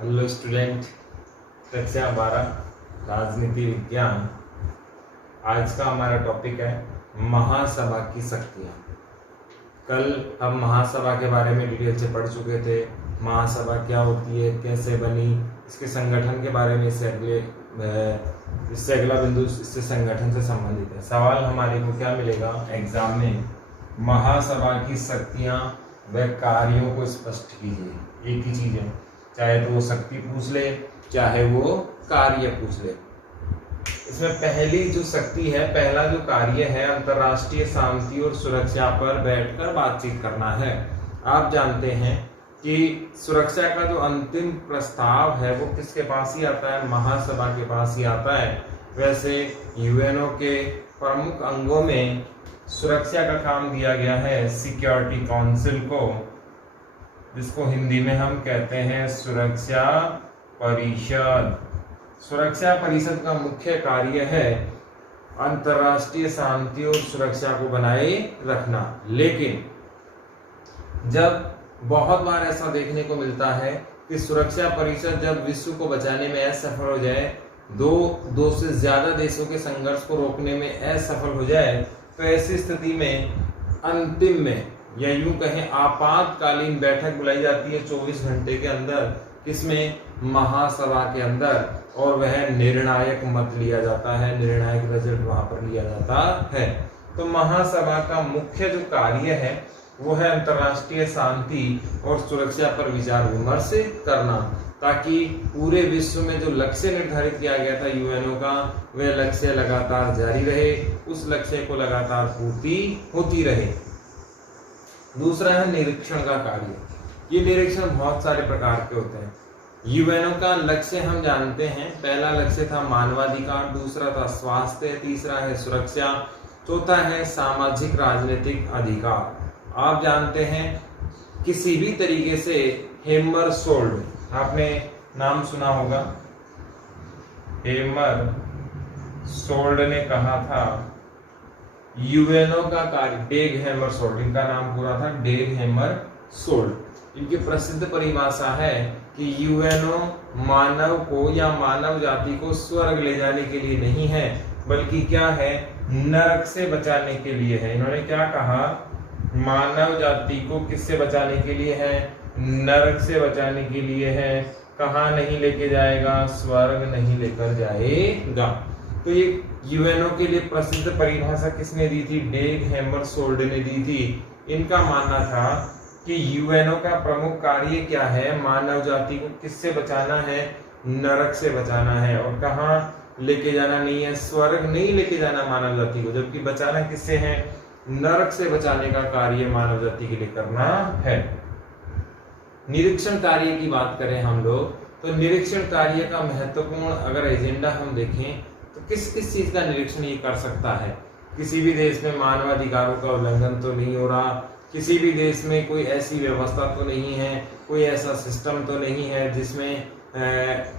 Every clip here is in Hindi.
हेलो स्टूडेंट, कक्षा 12 राजनीति विज्ञान। आज का हमारा टॉपिक है महासभा की शक्तियाँ। कल हम महासभा के बारे में डिटेल से पढ़ चुके थे। महासभा क्या होती है, कैसे बनी, इसके संगठन के बारे में इससे अगला बिंदु इससे संगठन से संबंधित है। सवाल हमारे को क्या मिलेगा एग्जाम में, महासभा की शक्तियाँ व कार्यों को स्पष्ट कीजिए। एक ही चीज है, चाहे तो वो शक्ति पूछ ले चाहे वो कार्य पूछ ले। इसमें पहली जो शक्ति है, पहला जो कार्य है, अंतर्राष्ट्रीय शांति और सुरक्षा पर बैठकर बातचीत करना है। आप जानते हैं कि सुरक्षा का जो अंतिम प्रस्ताव है वो किसके पास ही आता है, महासभा के पास ही आता है। वैसे यूएनओ के प्रमुख अंगों में सुरक्षा का काम दिया गया है सिक्योरिटी काउंसिल को, जिसको हिंदी में हम कहते हैं सुरक्षा परिषद। सुरक्षा परिषद का मुख्य कार्य है अंतर्राष्ट्रीय शांति और सुरक्षा को बनाए रखना। लेकिन जब बहुत बार ऐसा देखने को मिलता है कि सुरक्षा परिषद जब विश्व को बचाने में असफल हो जाए, दो से ज्यादा देशों के संघर्ष को रोकने में असफल हो जाए, तो ऐसी स्थिति में अंतिम में या यूं कहें आपातकालीन बैठक बुलाई जाती है 24 घंटे के अंदर, किसमें, महासभा के अंदर, और वह निर्णायक मत लिया जाता है, निर्णायक रिजल्ट वहां पर लिया जाता है। तो महासभा का मुख्य जो कार्य है वो है अंतर्राष्ट्रीय शांति और सुरक्षा पर विचार विमर्श करना, ताकि पूरे विश्व में जो लक्ष्य निर्धारित किया गया था यूएनओ का, वह लक्ष्य लगातार जारी रहे, उस लक्ष्य को लगातार पूर्ति होती रहे। दूसरा है निरीक्षण का कार्य। ये निरीक्षण बहुत सारे प्रकार के होते हैं। यूएनओ का लक्ष्य हम जानते हैं, पहला लक्ष्य था मानवाधिकार, दूसरा था स्वास्थ्य, तीसरा है सुरक्षा, चौथा है सामाजिक राजनीतिक अधिकार। आप जानते हैं किसी भी तरीके से हेमरसोल्ड, आपने नाम सुना होगा, हेमरसोल्ड ने कहा था यूएनओ का कार्य, डेग हेमरसोल्ड, इनका नाम पूरा था डेग हेमरसोल्ड। इनकी प्रसिद्ध परिभाषा है कि यूएनओ मानव को या मानव जाति को स्वर्ग ले जाने के लिए नहीं है, बल्कि क्या है, नरक से बचाने के लिए है। इन्होंने क्या कहा, मानव जाति को किससे बचाने के लिए है, नरक से बचाने के लिए है। कहाँ नहीं लेके जाएगा, स्वर्ग नहीं लेकर जाएगा। तो ये यूएनओ के लिए प्रसिद्ध परिभाषा किसने दी थी, डेग हेमरसोल्ड ने दी थी। इनका मानना था कि यूएनओ का प्रमुख कार्य क्या है, मानव जाति को किससे बचाना है, नरक से बचाना है, और कहाँ लेके जाना नहीं है, स्वर्ग नहीं लेके जाना मानव जाति को, जबकि बचाना किससे है, नरक से बचाने का कार्य मानव जाति के लिए करना है। निरीक्षण कार्य की बात करें हम लोग, तो निरीक्षण कार्य का महत्वपूर्ण अगर एजेंडा हम देखें तो किस किस चीज का निरीक्षण ये कर सकता है। किसी भी देश में मानवाधिकारों का उल्लंघन तो नहीं हो रहा, किसी भी देश में कोई ऐसी व्यवस्था तो नहीं है, कोई ऐसा सिस्टम तो नहीं है जिसमें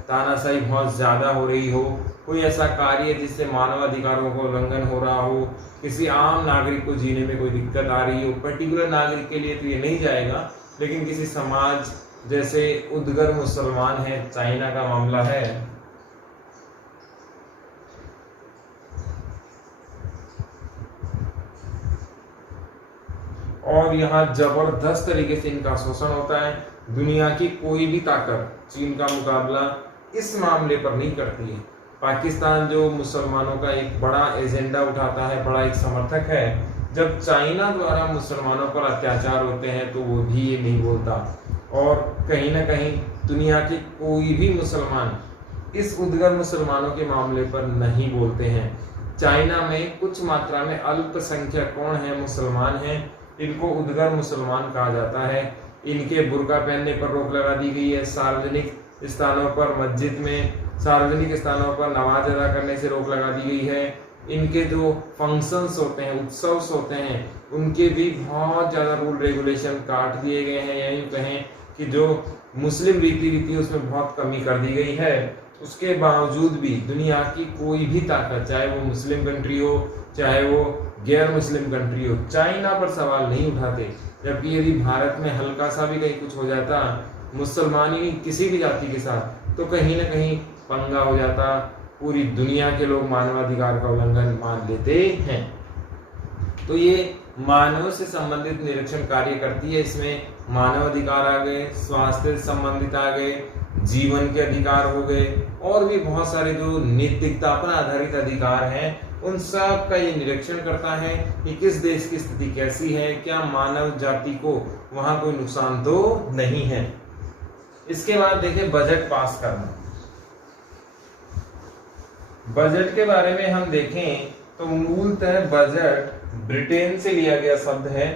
तानाशाही बहुत ज्यादा हो रही हो, कोई ऐसा कार्य जिससे मानवाधिकारों का उल्लंघन हो रहा हो, किसी आम नागरिक को जीने में कोई दिक्कत आ रही हो। पर्टिकुलर नागरिक के लिए तो ये नहीं जाएगा, लेकिन किसी समाज, जैसे उद्गर मुसलमान है, चाइना का मामला है, और यहाँ जबरदस्त तरीके से इनका शोषण होता है। दुनिया की कोई भी ताकत चीन का मुकाबला इस मामले पर नहीं करती है। पाकिस्तान जो मुसलमानों का एक बड़ा एजेंडा उठाता है, बड़ा एक समर्थक है, जब चाइना द्वारा मुसलमानों पर अत्याचार होते हैं तो वो भी ये नहीं बोलता। और कहीं ना कहीं दुनिया के कोई भी मुसलमान इस उद्गर मुसलमानों के मामले पर नहीं बोलते हैं। चाइना में कुछ मात्रा में अल्पसंख्यक कौन है, मुसलमान हैं, इनको उद्गर मुसलमान कहा जाता है। इनके बुर्का पहनने पर रोक लगा दी गई है, सार्वजनिक स्थानों पर, मस्जिद में, सार्वजनिक स्थानों पर नमाज अदा करने से रोक लगा दी गई है। इनके जो फंक्शंस होते हैं, उत्सव होते हैं, उनके भी बहुत ज्यादा रूल रेगुलेशन काट दिए गए हैं, यही कहें कि जो मुस्लिम रीति उसमें बहुत कमी कर दी गई है। उसके बावजूद भी दुनिया की कोई भी ताकत, चाहे वो मुस्लिम कंट्री हो चाहे वो गैर मुस्लिम कंट्री हो, चाइना पर सवाल नहीं उठाते। जबकि यदि भारत में हल्का सा भी कहीं कुछ हो जाता मुसलमान ही किसी भी जाति के साथ, तो कहीं ना कहीं पंगा हो जाता। पूरी दुनिया के लोग मानवाधिकार का उल्लंघन मान लेते हैं। तो ये मानव से संबंधित निरीक्षण कार्य करती है। इसमें मानव अधिकार आ गए, स्वास्थ्य से संबंधित आ गए, जीवन के अधिकार हो गए, और भी बहुत सारे जो नैतिकता पर आधारित अधिकार हैं, उन सब का ये निरीक्षण करता है कि किस देश की स्थिति कैसी है, क्या मानव जाति को वहां कोई नुकसान तो नहीं है। इसके बाद देखिए बजट पास करना। बजट के बारे में हम देखें तो मूलतः बजट ब्रिटेन से लिया गया शब्द है,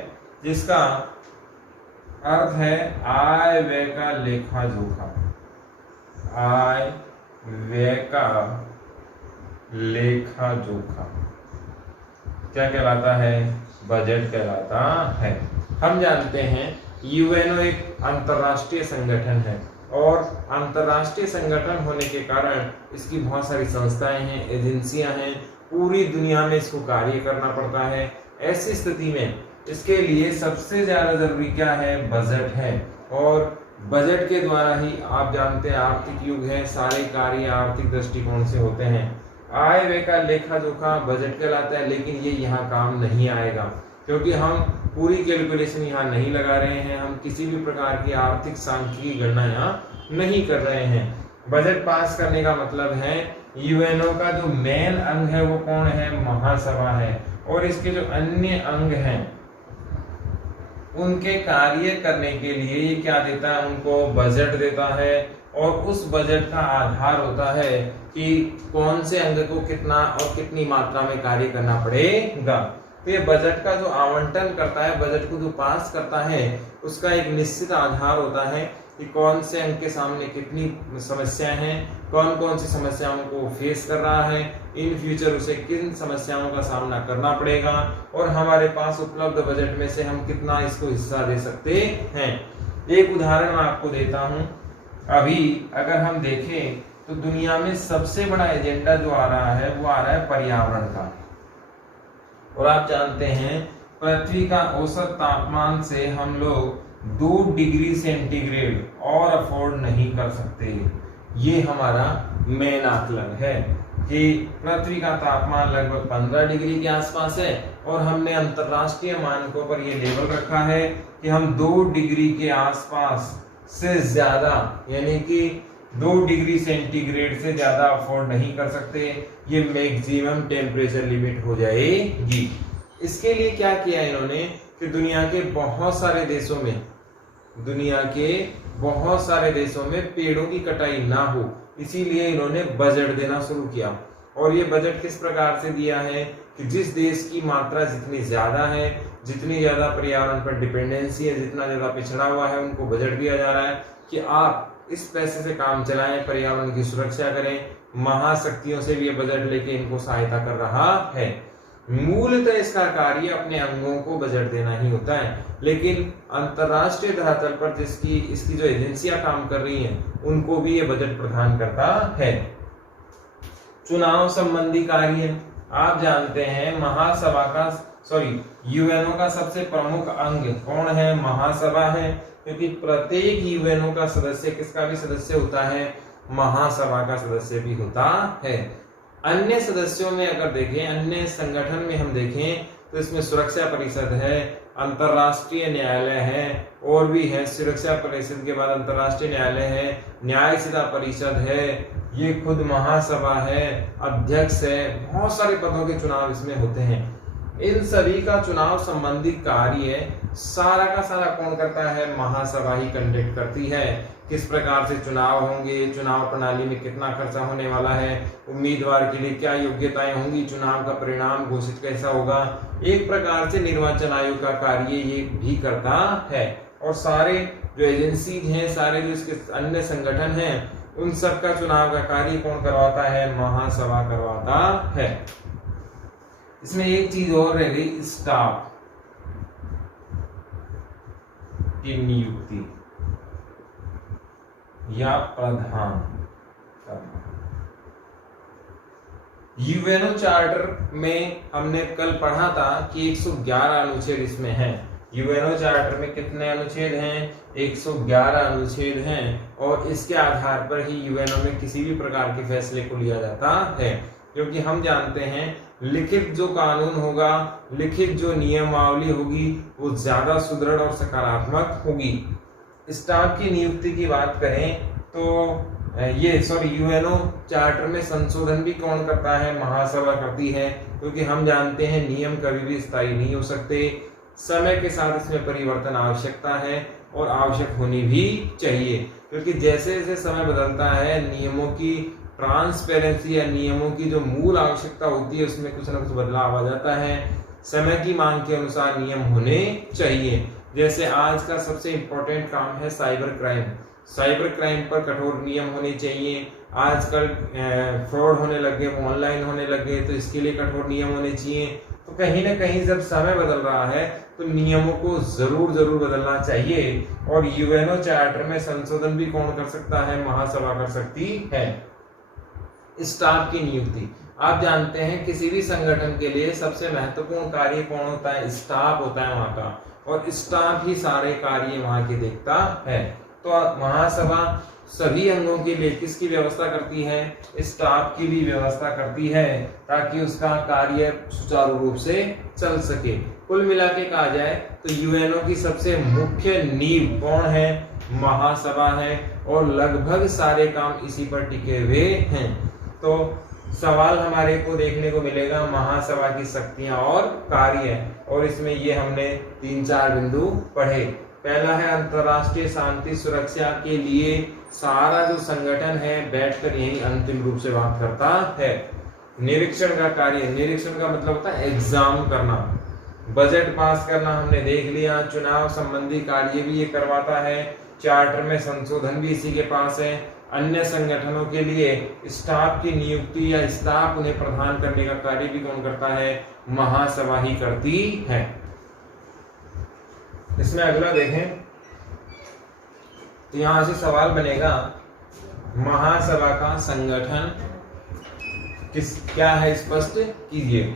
जिसका अर्थ है आय व्यय का लेखा जोखा। आय व्यय का लेखा जोखा क्या कहलाता है? बजट कहलाता है। हम जानते हैं यूएनओ एक अंतरराष्ट्रीय संगठन है, और अंतरराष्ट्रीय संगठन होने के कारण इसकी बहुत सारी संस्थाएं हैं, एजेंसियां हैं, पूरी दुनिया में इसको कार्य करना पड़ता है। ऐसी स्थिति में इसके लिए सबसे ज्यादा जरूरी क्या है? बजट है। और बजट के द्वारा ही आप जानते हैं आर्थिक युग है, सारे कार्य आर्थिक दृष्टिकोण से होते हैं। आय व्यय का लेखा जोखा बजट कहलाता है, लेकिन ये यहाँ काम नहीं आएगा, क्योंकि हम पूरी कैलकुलेशन यहाँ नहीं लगा रहे हैं, हम किसी भी प्रकार की आर्थिक सांख्यिकी गणना यहाँ नहीं कर रहे हैं। बजट पास करने का मतलब है यूएनओ का जो मेन अंग है वो कौन है? महासभा है, और इसके जो अन्य अंग हैं उनके कार्य करने के लिए ये क्या देता है? उनको बजट देता है, और उस बजट का आधार होता है कि कौन से अंग को कितना और कितनी मात्रा में कार्य करना पड़ेगा। तो ये बजट का जो आवंटन करता है, बजट को जो पास करता है, उसका एक निश्चित आधार होता है कि कौन से अंग के सामने कितनी समस्याएं हैं, कौन कौन सी समस्याओं को फेस कर रहा है, इन फ्यूचर उसे किन समस्याओं का सामना करना पड़ेगा, और हमारे पास उपलब्ध बजट में से हम कितना इसको हिस्सा दे सकते हैं। एक उदाहरण मैं आपको देता हूं। अभी अगर हम देखें तो दुनिया में सबसे बड़ा एजेंडा जो आ रहा है वो आ रहा है पर्यावरण का, और आप जानते हैं पृथ्वी का औसत तापमान से हम लोग 2 डिग्री सेंटीग्रेड और अफोर्ड नहीं कर सकते। ये हमारा मेन आकलन है कि पृथ्वी का तापमान लगभग 15 डिग्री के आसपास है, और हमने अंतरराष्ट्रीय मानकों पर यह लेवल रखा है कि हम 2 डिग्री के आसपास से ज्यादा, यानी कि 2 डिग्री सेंटीग्रेड से ज्यादा अफोर्ड नहीं कर सकते। ये मैक्सिमम टेम्परेचर लिमिट हो जाएगी। इसके लिए क्या किया इन्होंने कि दुनिया के बहुत सारे देशों में पेड़ों की कटाई ना हो, इसीलिए इन्होंने बजट देना शुरू किया। और ये बजट किस प्रकार से दिया है कि जिस देश की मात्रा जितनी ज्यादा है, जितनी ज्यादा पर्यावरण पर डिपेंडेंसी है, जितना ज्यादा पिछड़ा हुआ है, उनको बजट दिया जा रहा है कि आप इस पैसे से काम चलाएं, पर्यावरण की सुरक्षा करें। महाशक्तियों से भी ये बजट लेके इनको सहायता कर रहा है। मूलतः इसका कार्य अपने अंगों को बजट देना ही होता है, लेकिन अंतरराष्ट्रीय धरातल पर इसकी जो एजेंसियां काम कर रही हैं, उनको भी ये बजट प्रदान करता है। चुनाव संबंधी कार्य, आप जानते हैं यूएनओ का सबसे प्रमुख अंग कौन है? महासभा है, क्योंकि प्रत्येक यूएनओ का सदस्य किसका भी सदस्य होता है? महासभा का सदस्य भी होता है। अन्य सदस्यों में अगर देखें, अन्य संगठन में हम देखें तो इसमें सुरक्षा परिषद है, अंतरराष्ट्रीय न्यायालय है, और भी है। सुरक्षा परिषद के बाद अंतरराष्ट्रीय न्यायालय है, न्यायिका परिषद है, ये खुद महासभा है, अध्यक्ष है, बहुत सारे पदों के चुनाव इसमें होते हैं। इन सभी का चुनाव संबंधी कार्य सारा का सारा कौन करता है? महासभा ही कंडक्ट करती है। किस प्रकार से चुनाव होंगे, चुनाव प्रणाली में कितना खर्चा होने वाला है, उम्मीदवार के लिए क्या योग्यताएं होंगी, चुनाव का परिणाम घोषित कैसा होगा, एक प्रकार से निर्वाचन आयोग का कार्य ये भी करता है। और सारे जो एजेंसी हैं, सारे जो इसके अन्य संगठन हैं, उन सब का चुनाव का कार्य कौन करवाता है? महासभा करवाता है। इसमें एक चीज और रह गई, स्टाफ की नियुक्ति या प्रधान करना। यूएनओ चार्टर में हमने कल पढ़ा था कि 111 अनुच्छेद इसमें है। यूएनओ चार्टर में कितने अनुच्छेद हैं? 111 अनुच्छेद हैं और इसके आधार पर ही यूएनओ में किसी भी प्रकार के फैसले को लिया जाता है, क्योंकि हम जानते हैं लिखित जो कानून होगा, लिखित जो नियमावली होगी वो ज्यादा सुदृढ़ और सकारात्मक होगी। स्टाफ की नियुक्ति की बात करें तो यूएनओ चार्टर में संशोधन भी कौन करता है? महासभा करती है, क्योंकि हम जानते हैं नियम कभी भी स्थायी नहीं हो सकते, समय के साथ इसमें परिवर्तन आवश्यकता है और आवश्यक होनी भी चाहिए, क्योंकि जैसे जैसे समय बदलता है नियमों की ट्रांसपेरेंसी या नियमों की जो मूल आवश्यकता होती है उसमें कुछ ना कुछ बदलाव आ जाता है। समय की मांग के अनुसार नियम होने चाहिए। जैसे आज का सबसे इम्पोर्टेंट काम है साइबर क्राइम, साइबर क्राइम पर कठोर नियम होने चाहिए। आजकल फ्रॉड होने लगे, ऑनलाइन होने लगे, तो इसके लिए कठोर नियम होने चाहिए। तो कहीं ना कहीं जब समय बदल रहा है तो नियमों को जरूर बदलना चाहिए और यूएनओ चार्टर में संशोधन भी कौन कर सकता है? महासभा कर सकती है। स्टाफ की नियुक्ति, आप जानते हैं किसी भी संगठन के लिए सबसे महत्वपूर्ण कार्य कौन होता है? स्टाफ होता है वहां का, और स्टाफ ही सारे कार्य वहां के देखता है। तो महासभा सभी अंगों के लिए किसकी व्यवस्था करती है? स्टाफ की भी व्यवस्था करती है, ताकि उसका कार्य सुचारू रूप से चल सके। कुल मिला के कहा जाए तो यूएनओ की सबसे मुख्य नींव कौन है? महासभा है, और लगभग सारे काम इसी पर टिके हुए हैं। तो सवाल हमारे को देखने को मिलेगा महासभा की शक्तियां और कार्य, और इसमें ये हमने 3-4 बिंदु पढ़े। पहला है अंतरराष्ट्रीय शांति सुरक्षा के लिए सारा जो संगठन है बैठकर यही अंतिम रूप से बात करता है। निरीक्षण का कार्य, निरीक्षण का मतलब होता है एग्जाम करना, बजट पास करना हमने देख लिया, चुनाव संबंधी कार्य भी ये करवाता है, चार्टर में संशोधन भी इसी के पास है। अन्य संगठनों के लिए स्टाफ की नियुक्ति या स्टाफ उन्हें प्रदान करने का कार्य भी कौन करता है? महासभा ही करती है। इसमें अगला देखें तो यहां से सवाल बनेगा महासभा का संगठन क्या है, स्पष्ट कीजिए।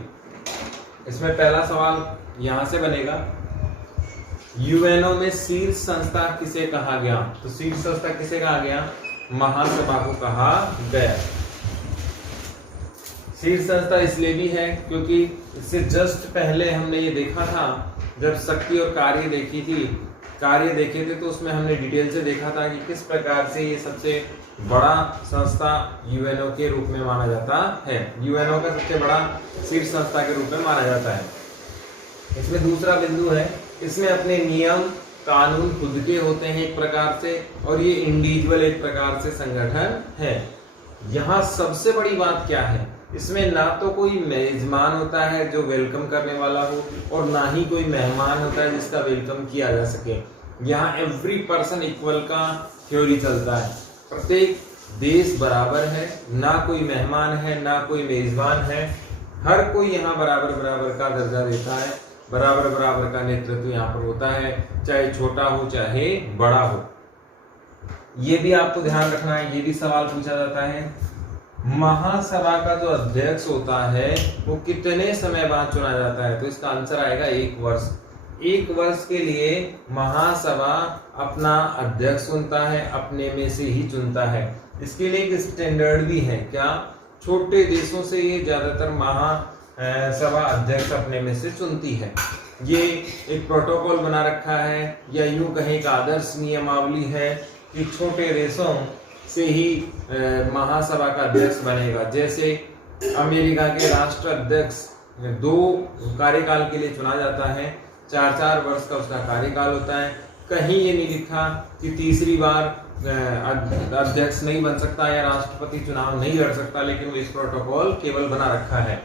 इसमें पहला सवाल यहां से बनेगा, यूएनओ में शीर्ष संस्था किसे कहा गया? तो शीर्ष संस्था किसे कहा गया? महासभा को कहा गया। शीर्ष संस्था इसलिए भी है क्योंकि इससे जस्ट पहले हमने ये देखा था, जब शक्ति और कार्य देखे थे तो उसमें हमने डिटेल से देखा था कि किस प्रकार से ये सबसे बड़ा संस्था यूएनओ के रूप में माना जाता है, यूएनओ का सबसे बड़ा शीर्ष संस्था के रूप में माना जाता है। इसमें दूसरा बिंदु है, इसमें अपने नियम कानून खुद के होते हैं एक प्रकार से, और ये इंडिविजुअल एक प्रकार से संगठन है। यहाँ सबसे बड़ी बात क्या है, इसमें ना तो कोई मेजबान होता है जो वेलकम करने वाला हो, और ना ही कोई मेहमान होता है जिसका वेलकम किया जा सके। यहाँ एवरी पर्सन इक्वल का थ्योरी चलता है, प्रत्येक देश बराबर है, ना कोई मेहमान है ना कोई मेजबान है, हर कोई यहाँ बराबर बराबर का दर्जा देता है, बराबर बराबर का नेतृत्व यहाँ पर होता है, चाहे छोटा हो चाहे बड़ा हो। ये भी आपको ध्यान रखना है, ये भी सवाल पूछा जाता है। महासभा का जो अध्यक्ष होता है वो कितने समय बाद चुना जाता है? तो इसका आंसर आएगा 1 वर्ष। 1 वर्ष के लिए महासभा अपना अध्यक्ष चुनता है, अपने में से ही चुनता है। इसके लिए एक स्टैंडर्ड भी है, क्या? छोटे देशों से ये ज्यादातर महासभा अध्यक्ष अपने में से चुनती है। ये एक प्रोटोकॉल बना रखा है, या यूं कहें एक आदर्श नियमावली है कि छोटे देशों से ही महासभा का अध्यक्ष बनेगा। जैसे अमेरिका के राष्ट्राध्यक्ष 2 कार्यकाल के लिए चुना जाता है, 4-4 वर्ष का उसका कार्यकाल होता है। कहीं ये नहीं लिखा कि तीसरी बार अध्यक्ष नहीं बन सकता या राष्ट्रपति चुनाव नहीं लड़ सकता, लेकिन वो इस प्रोटोकॉल केवल बना रखा है।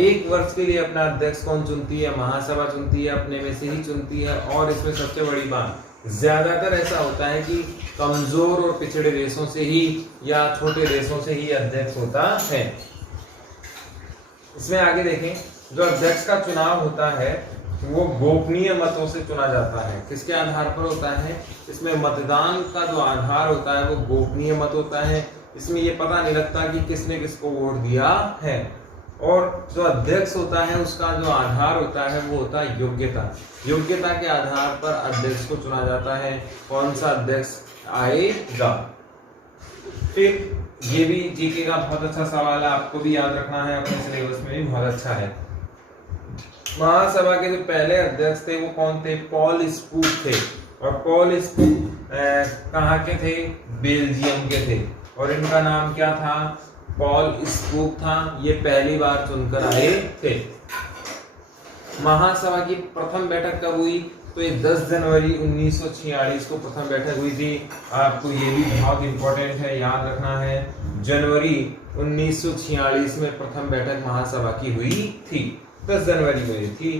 1 वर्ष के लिए अपना अध्यक्ष कौन चुनती है? महासभा चुनती है, अपने में से ही चुनती है। और इसमें सबसे बड़ी बात, ज्यादातर ऐसा होता है कि कमजोर और पिछड़े देशों से ही या छोटे देशों से ही अध्यक्ष होता है। इसमें आगे देखें, जो अध्यक्ष का चुनाव होता है वो गोपनीय मतों से चुना जाता है। किसके आधार पर होता है? इसमें मतदान का जो आधार होता है वो गोपनीय मत होता है। इसमें ये पता नहीं लगता कि किसने किसको वोट दिया है, और जो अध्यक्ष होता है उसका जो आधार होता है वो होता है योग्यता। योग्यता के आधार पर अध्यक्ष को चुना जाता है। कौन सा अध्यक्ष आएगा। फिर ये भी जीके का बहुत अच्छा सवाल है, आपको भी याद रखना है, अपने सिलेबस में भी बहुत अच्छा है। महासभा के जो पहले अध्यक्ष थे वो कौन थे, पॉल स्पूक थे। और पॉल स्पूक कहाँ के थे, बेल्जियम के थे। और इनका नाम क्या था, पॉल स्पूक था। ये पहली बार चुनकर आए थे। महासभा की प्रथम बैठक कब हुई, तो ये 10 जनवरी 1946 को प्रथम बैठक हुई थी। आपको ये भी बहुत इंपॉर्टेंट है, याद रखना है। जनवरी 1946 में प्रथम बैठक महासभा की हुई थी, 10 जनवरी को हुई थी।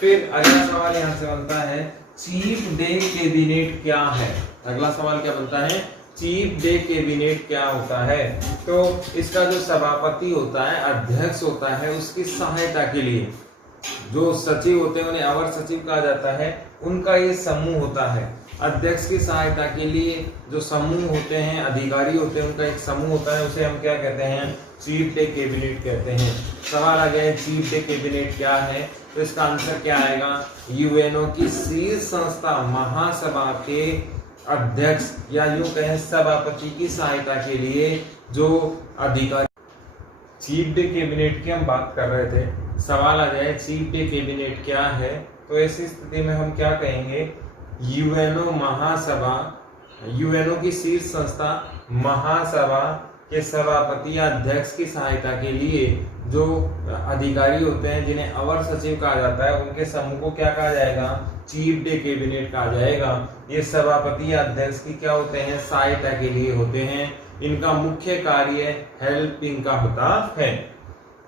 फिर अगला सवाल यहाँ से बनता है, चीफ डे कैबिनेट क्या है। अगला सवाल क्या बनता है, चीफ डे कैबिनेट क्या होता है। तो इसका जो सभापति होता है, अध्यक्ष होता है, उसकी सहायता के लिए जो सचिव होते हैं उन्हें अवर सचिव कहा जाता है, उनका ये समूह होता है। अध्यक्ष की सहायता के लिए जो समूह होते हैं, अधिकारी होते हैं, उनका एक समूह होता है, उसे हम क्या कहते हैं, चीफ डे कैबिनेट कहते हैं। सवाल आ गया है चीफ डे कैबिनेट क्या है, तो इसका आंसर क्या आएगा, यूएनओ की शीर्ष संस्था महासभा के अध्यक्ष या यूं कहें सभापति की सहायता के लिए जो अधिकारी। चीफ डे कैबिनेट की हम बात कर रहे थे, सवाल आ जाए चीफ डे कैबिनेट क्या है, तो ऐसी स्थिति में हम क्या कहेंगे, यूएनओ महासभा, यूएनओ की शीर्ष संस्था महासभा के सभापति या अध्यक्ष की सहायता के लिए जो अधिकारी होते हैं जिन्हें अवर सचिव कहा जाता है, उनके समूह को क्या कहा जाएगा, चीफ डे कैबिनेट कहा जाएगा। ये सभापति या अध्यक्ष की क्या होते हैं, सहायता के लिए होते हैं। इनका मुख्य कार्य हेल्पिंग का होता है।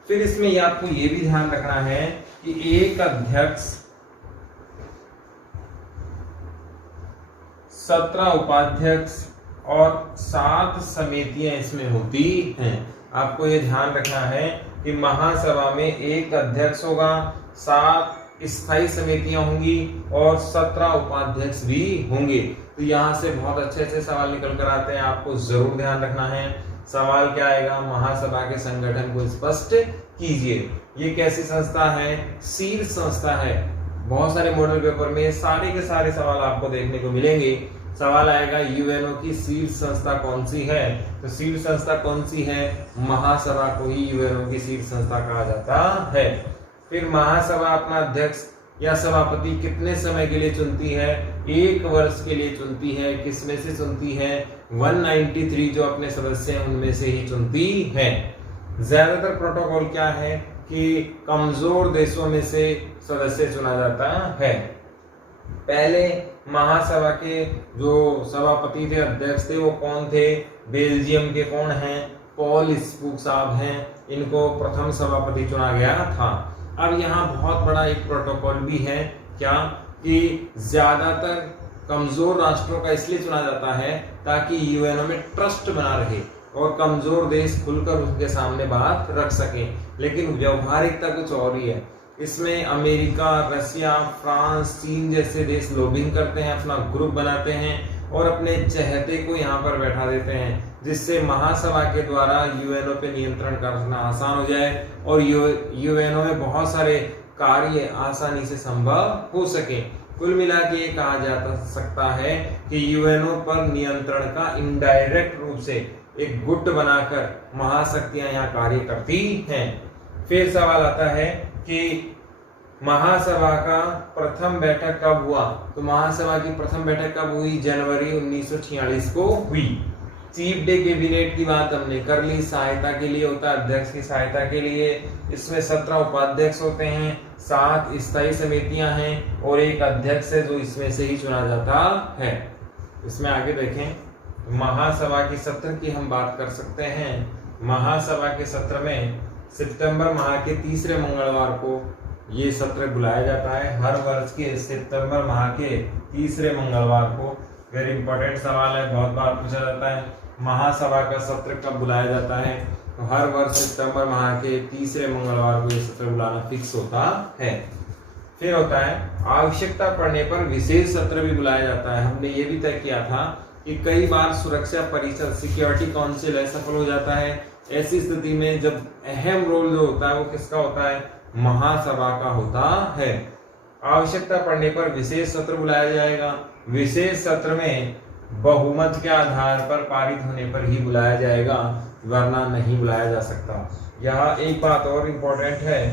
फिर इसमें आपको ये भी ध्यान रखना है कि एक अध्यक्ष 17 उपाध्यक्ष और 7 समितियां इसमें होती हैं। आपको ये ध्यान रखना है कि महासभा में एक अध्यक्ष होगा, 7 स्थायी समितियां होंगी और 17 उपाध्यक्ष भी होंगे। तो यहाँ से बहुत अच्छे अच्छे सवाल निकल कर आते हैं, आपको जरूर ध्यान रखना है। सवाल क्या आएगा, महासभा के संगठन को स्पष्ट कीजिए। ये कैसी संस्था है, शीर्ष संस्था है। बहुत सारे मॉडल पेपर में सारे के सारे सवाल आपको देखने को मिलेंगे। सवाल आएगा यूएनओ की शीर्ष संस्था कौन सी है, तो शीर्ष संस्था कौन सी है, महासभा को ही यूएनओ की शीर्ष संस्था कहा जाता है। फिर महासभा अपना अध्यक्ष या सभापति कितने समय के लिए चुनती है, 1 वर्ष के लिए चुनती है। किसमें से चुनती है, 193 जो अपने सदस्य हैं उनमें से ही चुनती है। ज्यादातर प्रोटोकॉल क्या है कि कमजोर देशों में से सदस्य चुना जाता है। पहले महासभा के जो सभापति थे, अध्यक्ष थे, वो कौन थे, बेल्जियम के कौन हैं, पॉल स्पूक साहब हैं। इनको प्रथम सभापति चुना गया था। अब यहाँ बहुत बड़ा एक प्रोटोकॉल भी है, क्या कि ज्यादातर कमजोर राष्ट्रों का इसलिए चुना जाता है ताकि यूएनओ में ट्रस्ट बना रहे और कमजोर देश खुलकर उसके सामने बात रख सके। लेकिन व्यवहारिकता कुछ और ही है। इसमें अमेरिका, रशिया, फ्रांस, चीन जैसे देश लॉबिंग करते हैं, अपना ग्रुप बनाते हैं और अपने चहेते को यहाँ पर बैठा देते हैं, जिससे महासभा के द्वारा यूएनओ पे नियंत्रण करना आसान हो जाए और यूएनओ में बहुत सारे कार्य आसानी से संभव हो सके। कुल मिला के ये कहा जा सकता है कि यूएनओ पर नियंत्रण का इनडायरेक्ट रूप से एक गुट बनाकर महाशक्तियां यहाँ कार्य करती हैं। फिर सवाल आता है कि महासभा का प्रथम बैठक कब हुआ, तो महासभा की प्रथम बैठक कब हुई, जनवरी 1946 को हुई। चीफ डे कैबिनेट की बात हमने कर ली, सहायता के लिए होता है, अध्यक्ष की सहायता के लिए। इसमें 17 उपाध्यक्ष होते हैं, 7 स्थायी समितियां हैं और एक अध्यक्ष है जो इसमें से ही चुना जाता है। इसमें आगे देखें, महासभा की सत्र की हम बात कर सकते हैं। महासभा के सत्र में सितंबर माह के तीसरे मंगलवार को ये सत्र बुलाया जाता है। हर वर्ष के सितंबर माह के तीसरे मंगलवार को। वेरी इंपॉर्टेंट सवाल है, बहुत बार पूछा जाता है, महासभा का सत्र कब बुलाया जाता है, तो हर वर्ष सितंबर माह के तीसरे मंगलवार को ये सत्र बुलाना फिक्स होता है। फिर होता है आवश्यकता पड़ने पर विशेष सत्र भी बुलाया जाता है। हमने ये भी तय किया था कि कई बार सुरक्षा परिषद, सिक्योरिटी काउंसिल असफल हो जाता है ऐसी स्थिति में जब अहम रोल जो होता है वो किसका होता है, महासभा का होता है। आवश्यकता पड़ने पर विशेष सत्र बुलाया जाएगा। विशेष सत्र में बहुमत के आधार पर पारित होने पर ही बुलाया जाएगा, वरना नहीं बुलाया जा सकता। यहाँ एक बात और इम्पोर्टेंट है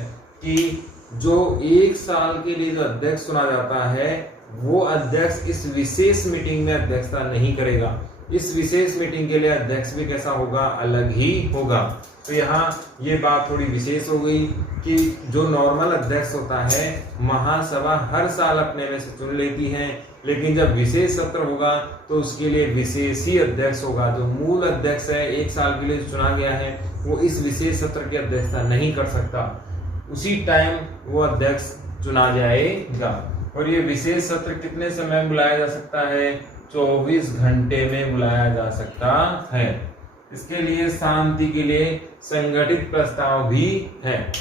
कि जो 1 साल के लिए जो अध्यक्ष चुना जाता है वो अध्यक्ष इस विशेष मीटिंग में अध्यक्षता नहीं करेगा। इस विशेष मीटिंग के लिए अध्यक्ष भी कैसा होगा, अलग ही होगा। तो यहाँ ये बात थोड़ी विशेष हो गई कि जो नॉर्मल अध्यक्ष होता है महासभा हर साल अपने में से चुन लेती है, लेकिन जब विशेष सत्र होगा तो उसके लिए विशेष ही अध्यक्ष होगा। जो मूल अध्यक्ष है 1 साल के लिए चुना गया है वो इस विशेष सत्र की अध्यक्षता नहीं कर सकता, उसी टाइम वो अध्यक्ष चुना जाएगा। और ये विशेष सत्र कितने समय में बुलाया जा सकता है, 24 घंटे में बुलाया जा सकता है। इसके लिए शांति के लिए संगठित प्रस्ताव भी है।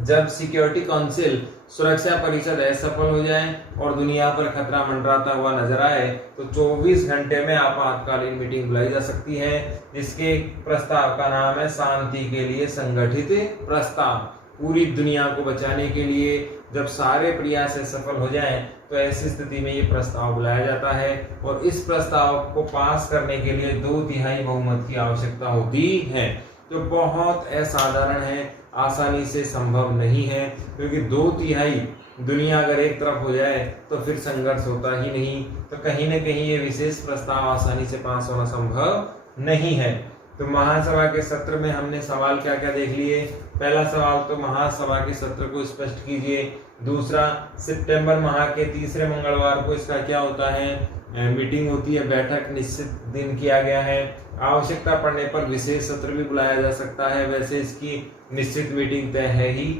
जब सिक्योरिटी काउंसिल सुरक्षा परिषद असफल हो जाए और दुनिया पर खतरा मंडराता हुआ नजर आए तो 24 घंटे में आपातकालीन मीटिंग बुलाई जा सकती है। इसके प्रस्ताव का नाम है शांति के लिए संगठित प्रस्ताव। पूरी दुनिया को बचाने के लिए जब सारे प्रयास सफल हो जाएं तो ऐसी स्थिति में ये प्रस्ताव बुलाया जाता है और इस प्रस्ताव को पास करने के लिए 2/3 बहुमत की आवश्यकता होती है, जो बहुत असाधारण है, आसानी से संभव नहीं है, क्योंकि 2/3 दुनिया अगर एक तरफ हो जाए तो फिर संघर्ष होता ही नहीं। तो कहीं न कहीं ये विशेष प्रस्ताव आसानी से पास होना संभव नहीं है। तो महासभा के सत्र में हमने सवाल क्या क्या देख लिए। पहला सवाल तो महासभा के सत्र को स्पष्ट कीजिए। दूसरा, सितंबर माह के तीसरे मंगलवार को इसका क्या होता है, मीटिंग होती है, बैठक निश्चित दिन किया गया है। आवश्यकता पड़ने पर विशेष सत्र भी बुलाया जा सकता है, वैसे इसकी निश्चित मीटिंग तय है ही।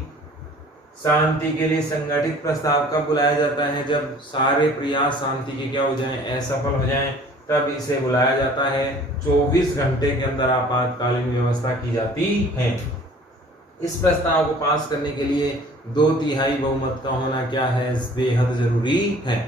शांति के लिए संगठित प्रस्ताव कब बुलाया जाता है, जब सारे प्रयास शांति के क्या हो जाएं, असफल हो जाएं, तब इसे बुलाया जाता है। 24 घंटे के अंदर आपातकालीन व्यवस्था की जाती है। इस प्रस्ताव को पास करने के लिए 2/3 बहुमत का होना क्या है, बेहद जरूरी है।